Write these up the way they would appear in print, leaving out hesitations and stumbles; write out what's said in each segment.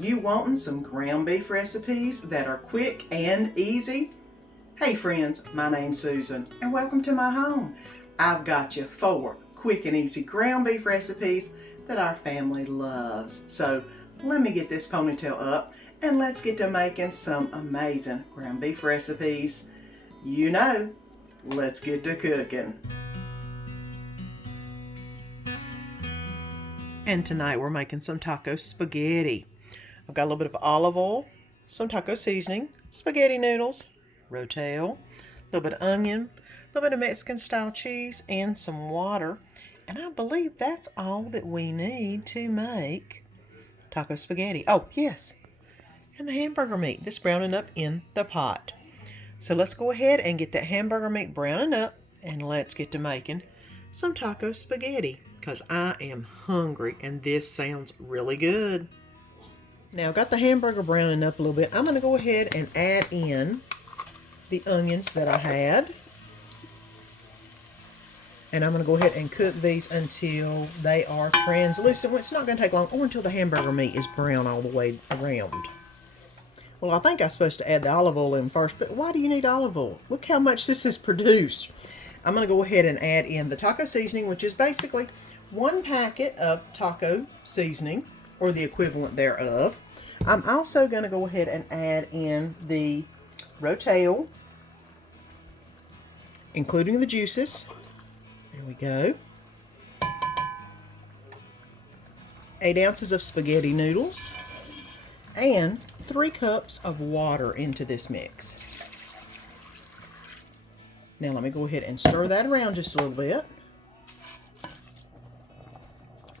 you wanting some ground beef recipes that are quick and easy? Hey friends, my name's Susan and welcome to my home. I've got you 4 quick and easy ground beef recipes that our family loves. So let me get this ponytail up and let's get to making some amazing ground beef recipes. You know, let's get to cooking. And tonight we're making some taco spaghetti. I've got a little bit of olive oil, some taco seasoning, spaghetti noodles, rotel, a little bit of onion, a little bit of Mexican style cheese, and some water. And I believe that's all that we need to make taco spaghetti. Oh, yes, and the hamburger meat that's browning up in the pot. So let's go ahead and get that hamburger meat browning up and let's get to making some taco spaghetti, because I am hungry and this sounds really good. Now I've got the hamburger browning up a little bit. I'm going to go ahead and add in the onions that I had. And I'm going to go ahead and cook these until they are translucent. Well, it's not going to take long, or until the hamburger meat is brown all the way around. Well, I think I'm supposed to add the olive oil in first, but why do you need olive oil? Look how much this has produced. I'm going to go ahead and add in the taco seasoning, which is basically 1 packet of taco seasoning, or the equivalent thereof. I'm also going to go ahead and add in the rotel, including the juices. There we go. 8 ounces of spaghetti noodles, and 3 cups of water into this mix. Now let me go ahead and stir that around just a little bit.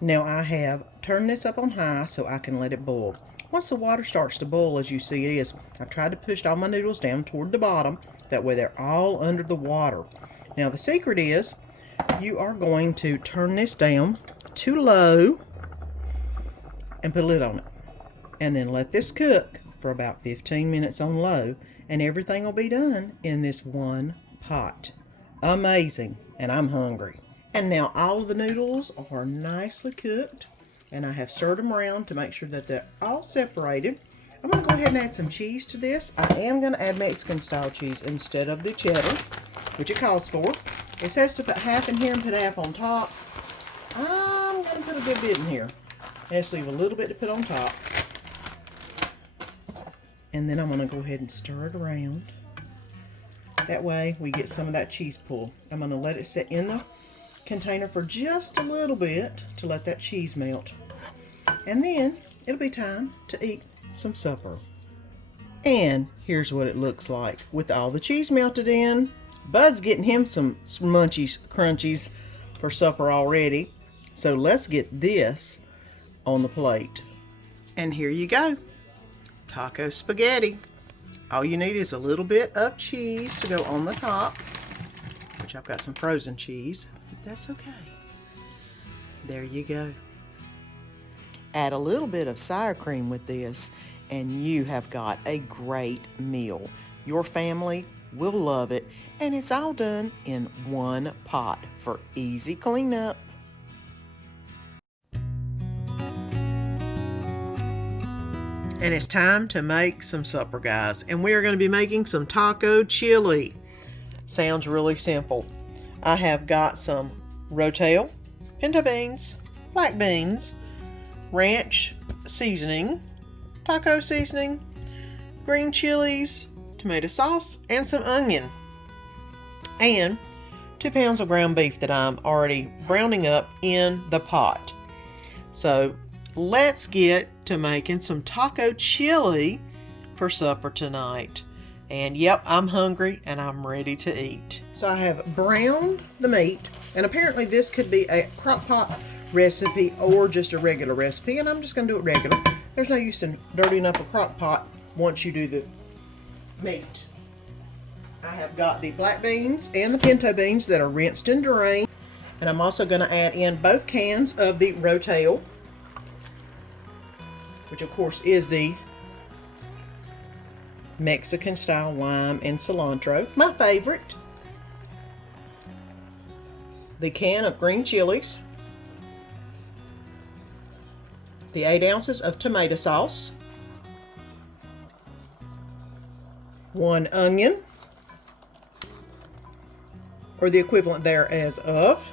Now I have turned this up on high so I can let it boil. Once the water starts to boil, as you see it is, I've tried to push all my noodles down toward the bottom. That way they're all under the water. Now the secret is you are going to turn this down to low and put a lid on it. And then let this cook for about 15 minutes on low, and everything will be done in this one pot. Amazing, and I'm hungry. And now all of the noodles are nicely cooked, and I have stirred them around to make sure that they're all separated. I'm going to go ahead and add some cheese to this. I am going to add Mexican style cheese instead of the cheddar, which it calls for. It says to put half in here and put half on top. I'm going to put a good bit in here. Let's leave a little bit to put on top. And then I'm going to go ahead and stir it around. That way we get some of that cheese pull. I'm going to let it sit in the container for just a little bit to let that cheese melt. And then it'll be time to eat some supper. And here's what it looks like with all the cheese melted in. Bud's getting him some munchies, crunchies for supper already. So let's get this on the plate. And here you go. Taco spaghetti. All you need is a little bit of cheese to go on the top, which I've got some frozen cheese, but that's okay. There you go. Add a little bit of sour cream with this, and you have got a great meal. Your family will love it, and it's all done in one pot for easy cleanup. And it's time to make some supper, guys. And we are going to be making some taco chili. Sounds really simple. I have got some rotel, pinto beans, black beans, ranch seasoning, taco seasoning, green chilies, tomato sauce, and some onion. And 2 pounds of ground beef that I'm already browning up in the pot. So let's get to making some taco chili for supper tonight. And yep, I'm hungry and I'm ready to eat. So I have browned the meat, and apparently this could be a crock pot recipe or just a regular recipe, and I'm just going to do it regular. There's no use in dirtying up a crock pot once you do the meat. I have got the black beans and the pinto beans that are rinsed and drained, and I'm also going to add in both cans of the rotel, which of course is the Mexican style lime and cilantro, my favorite. The can of green chilies, the 8 ounces of tomato sauce, 1 onion, or the equivalent there as of,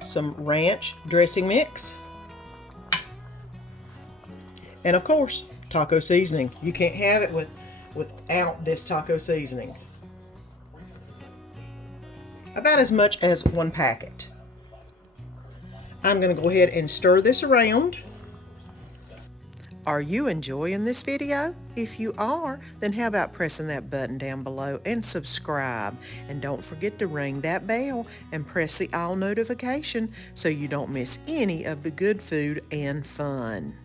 some ranch dressing mix, and of course, taco seasoning. You can't have it without this taco seasoning. About as much as 1 packet. I'm going to go ahead and stir this around. Are you enjoying this video? If you are, then how about pressing that button down below and subscribe? And don't forget to ring that bell and press the all notification so you don't miss any of the good food and fun.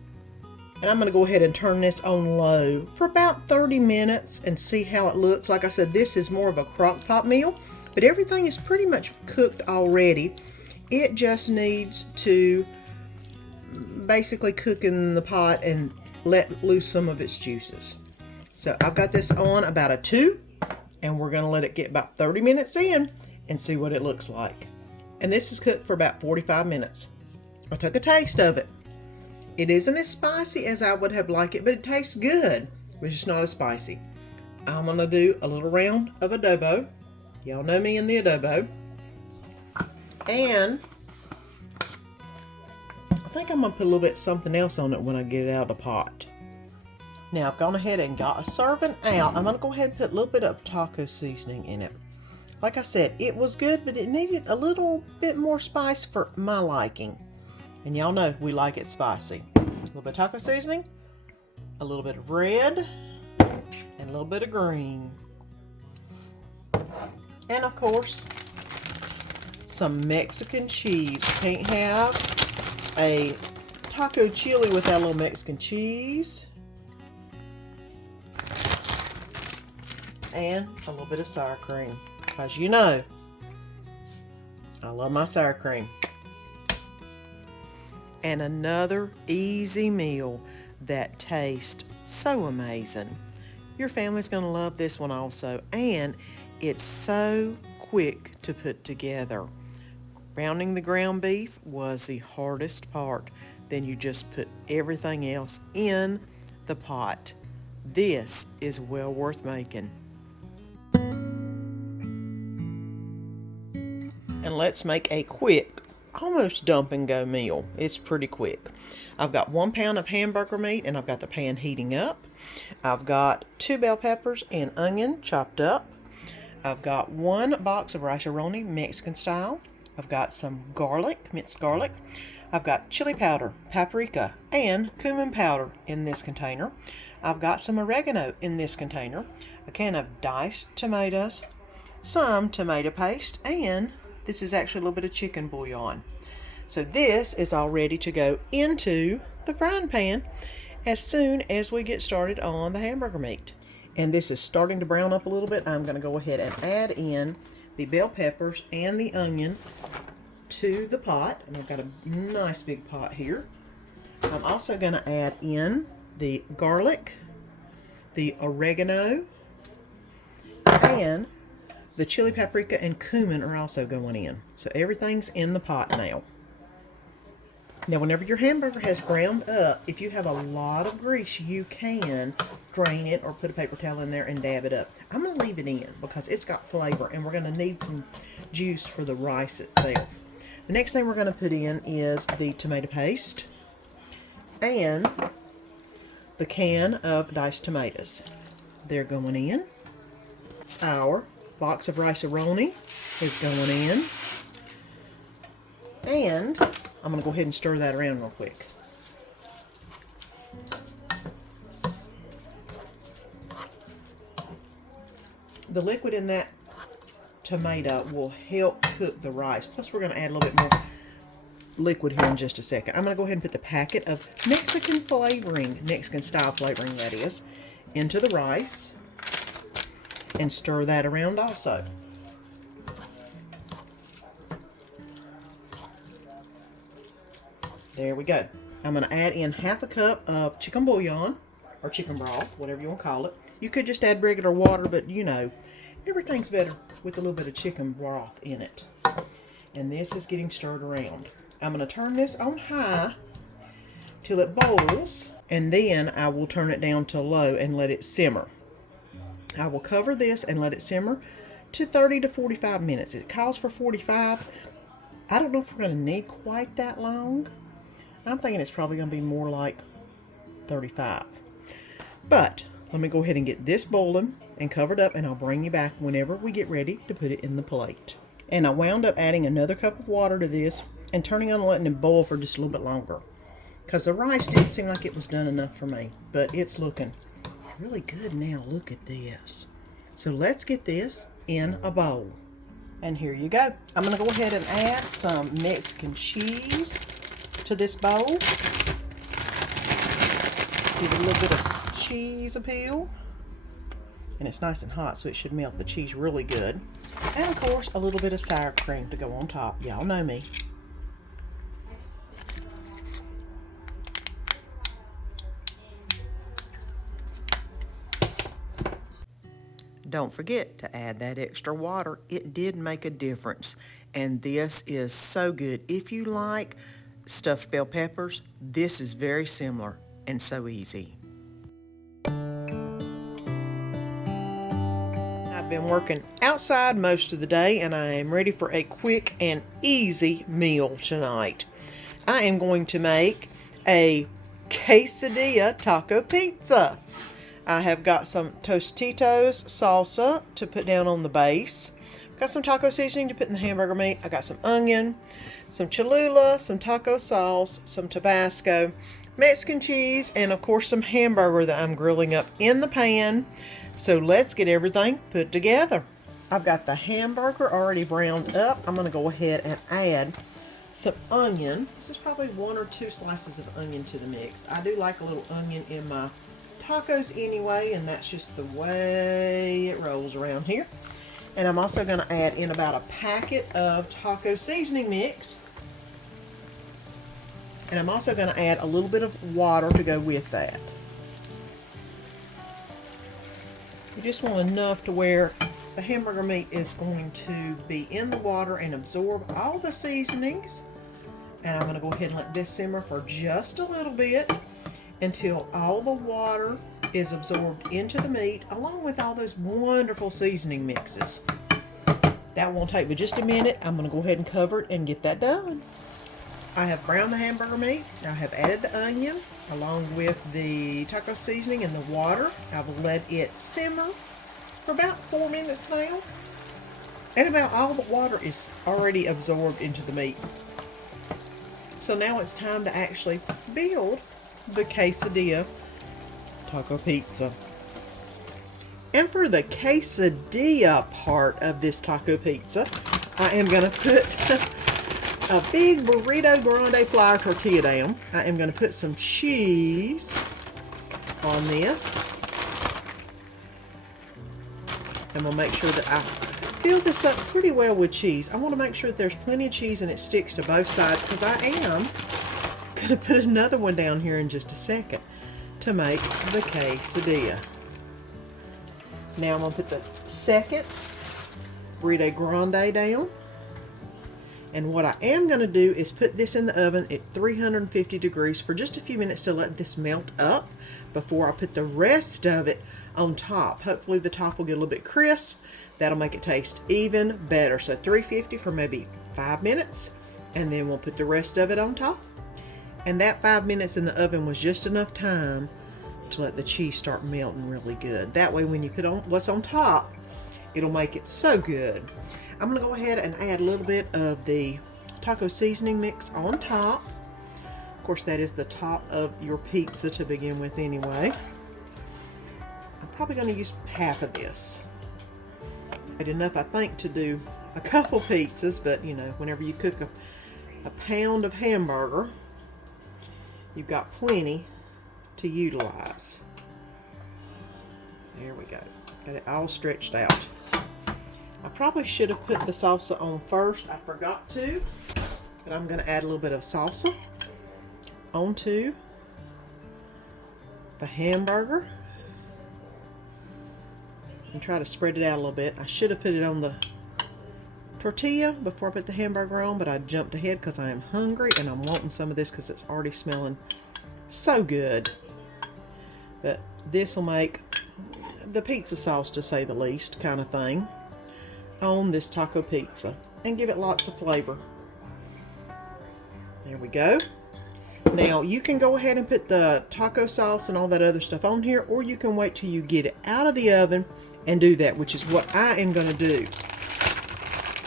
And I'm going to go ahead and turn this on low for about 30 minutes and see how it looks. Like I said, this is more of a crock pot meal, but everything is pretty much cooked already. It just needs to basically cook in the pot and let loose some of its juices. So I've got this on about a 2, and we're going to let it get about 30 minutes in and see what it looks like. And this is cooked for about 45 minutes. I took a taste of it. It isn't as spicy as I would have liked it, but it tastes good. It's just not as spicy. I'm going to do a little round of adobo. Y'all know me in the adobo. And I think I'm going to put a little bit of something else on it when I get it out of the pot. Now I've gone ahead and got a serving out. I'm going to go ahead and put a little bit of taco seasoning in it. Like I said, it was good, but it needed a little bit more spice for my liking. And y'all know we like it spicy. A little bit of taco seasoning, a little bit of red, and a little bit of green. And of course, some Mexican cheese. You can't have a taco chili without a little Mexican cheese. And a little bit of sour cream. Because you know, I love my sour cream. And another easy meal that tastes so amazing. Your family's going to love this one also. And it's so quick to put together. Browning the ground beef was the hardest part. Then you just put everything else in the pot. This is well worth making. And let's make a quick, almost dump and go meal. It's pretty quick. I've got 1 pound of hamburger meat and I've got the pan heating up. I've got 2 bell peppers and onion chopped up. I've got 1 box of rice-a-roni Mexican style. I've got some garlic, minced garlic. I've got chili powder, paprika, and cumin powder in this container. I've got some oregano in this container, a can of diced tomatoes, some tomato paste, and this is actually a little bit of chicken bouillon. So this is all ready to go into the frying pan as soon as we get started on the hamburger meat. And this is starting to brown up a little bit. I'm going to go ahead and add in the bell peppers and the onion to the pot. And I've got a nice big pot here. I'm also going to add in the garlic, the oregano, and the chili, paprika, and cumin are also going in. So everything's in the pot now. Now, whenever your hamburger has browned up, if you have a lot of grease, you can drain it or put a paper towel in there and dab it up. I'm going to leave it in because it's got flavor and we're going to need some juice for the rice itself. The next thing we're going to put in is the tomato paste and the can of diced tomatoes. They're going in. Our box of rice-a-roni is going in. And I'm going to go ahead and stir that around real quick. The liquid in that tomato will help cook the rice. Plus, we're going to add a little bit more liquid here in just a second. I'm going to go ahead and put the packet of Mexican flavoring, Mexican style flavoring that is, into the rice and stir that around also. There we go. I'm going to add in half a cup of chicken bouillon, or chicken broth, whatever you want to call it. You could just add regular water, but you know, everything's better with a little bit of chicken broth in it. And this is getting stirred around. I'm going to turn this on high till it boils, and then I will turn it down to low and let it simmer. I will cover this and let it simmer to 30 to 45 minutes. It calls for 45. I don't know if we're going to need quite that long. I'm thinking it's probably going to be more like 35. But let me go ahead and get this boiling and covered up, and I'll bring you back whenever we get ready to put it in the plate. And I wound up adding another cup of water to this and turning on and letting it boil for just a little bit longer, because the rice didn't seem like it was done enough for me, but it's looking really good now. Look at this. So let's get this in a bowl. And here you go. I'm going to go ahead and add some Mexican cheese to this bowl. Give it a little bit of cheese appeal. And it's nice and hot, so it should melt the cheese really good. And of course, a little bit of sour cream to go on top. Y'all know me. Don't forget to add that extra water. It did make a difference. And this is so good. If you like stuffed bell peppers, this is very similar and so easy. I've been working outside most of the day, and I am ready for a quick and easy meal tonight. I am going to make a quesadilla taco pizza. I have got some Tostitos salsa to put down on the base. Got some taco seasoning to put in the hamburger meat. I got some onion, some Cholula, some taco sauce, some Tabasco, Mexican cheese, and of course some hamburger that I'm grilling up in the pan. So let's get everything put together. I've got the hamburger already browned up. I'm going to go ahead and add some onion. This is probably 1 or 2 slices of onion to the mix. I do like a little onion in my tacos anyway, and that's just the way it rolls around here. And I'm also going to add in about a packet of taco seasoning mix. And I'm also going to add a little bit of water to go with that. You just want enough to where the hamburger meat is going to be in the water and absorb all the seasonings. And I'm going to go ahead and let this simmer for just a little bit until all the water is absorbed into the meat, along with all those wonderful seasoning mixes. That won't take but just a minute. I'm going to go ahead and cover it and get that done. I have browned the hamburger meat. I have added the onion along with the taco seasoning and the water. I will let it simmer for about 4 minutes now. And about all the water is already absorbed into the meat. So now it's time to actually build the quesadilla taco pizza. And for the quesadilla part of this taco pizza, I am going to put a big burrito grande flour tortilla down. I am going to put some cheese on this. And we'll make sure that I fill this up pretty well with cheese. I want to make sure that there's plenty of cheese and it sticks to both sides, because I am going to put another one down here in just a second to make the quesadilla. Now I'm going to put the second burrito grande down. And what I am going to do is put this in the oven at 350 degrees for just a few minutes to let this melt up before I put the rest of it on top. Hopefully the top will get a little bit crisp. That'll make it taste even better. So 350 for maybe 5 minutes, and then we'll put the rest of it on top. And that 5 minutes in the oven was just enough time to let the cheese start melting really good. That way when you put on what's on top, it'll make it so good. I'm going to go ahead and add a little bit of the taco seasoning mix on top. Of course, that is the top of your pizza to begin with anyway. I'm probably going to use half of this. It's enough, I think, to do a couple pizzas, but you know, whenever you cook a pound of hamburger, you've got plenty to utilize. There we go. Got it all stretched out. I probably should have put the salsa on first. I forgot to, but I'm going to add a little bit of salsa onto the hamburger and try to spread it out a little bit. I should have put it on the tortilla before I put the hamburger on, but I jumped ahead because I am hungry and I'm wanting some of this because it's already smelling So good. But this will make the pizza sauce, to say the least, kind of thing on this taco pizza and give it lots of flavor. There we go. Now you can go ahead and put the taco sauce and all that other stuff on here, or you can wait till you get it out of the oven and do that, which is what I am going to do.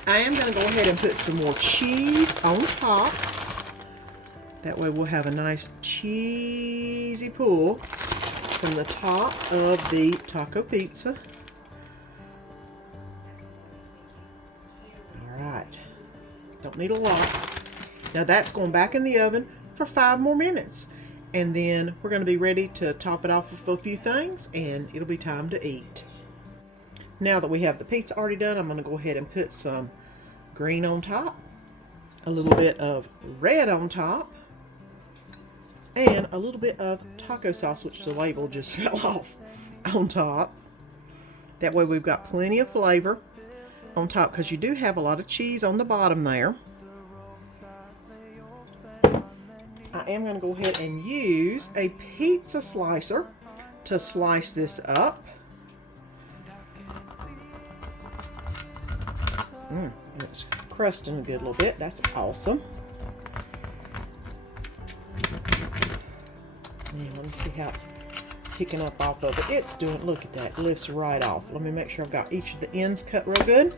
I am going to go ahead and put some more cheese on top. That way we'll have a nice cheesy pull from the top of the taco pizza. Alright, don't need a lot. Now that's going back in the oven for 5 more minutes. And then we're going to be ready to top it off with a few things, and it'll be time to eat. Now that we have the pizza already done, I'm going to go ahead and put some green on top, a little bit of red on top, and a little bit of taco sauce, which the label just fell off, on top. That way we've got plenty of flavor on top, because you do have a lot of cheese on the bottom there. I am going to go ahead and use a pizza slicer to slice this up. It's crusting a good little bit. That's awesome. Now, let me see how it's picking up off of it. It's doing, look at that, it lifts right off. Let me make sure I've got each of the ends cut real good.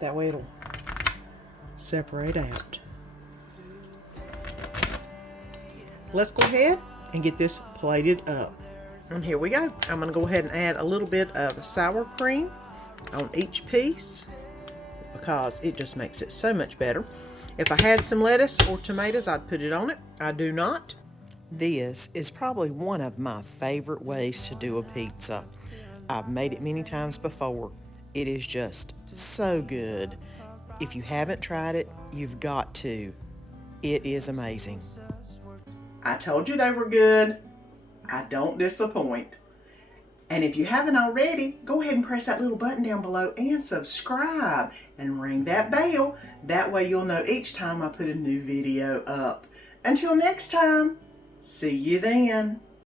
That way it'll separate out. Let's go ahead and get this plated up. And here we go. I'm going to go ahead and add a little bit of sour cream on each piece, because it just makes it so much better. If I had some lettuce or tomatoes, I'd put it on it. I do not. This is probably one of my favorite ways to do a pizza. I've made it many times before. It is just so good. If you haven't tried it, you've got to. It is amazing. I told you they were good. I don't disappoint. And if you haven't already, go ahead and press that little button down below and subscribe and ring that bell. That way you'll know each time I put a new video up. Until next time, see you then.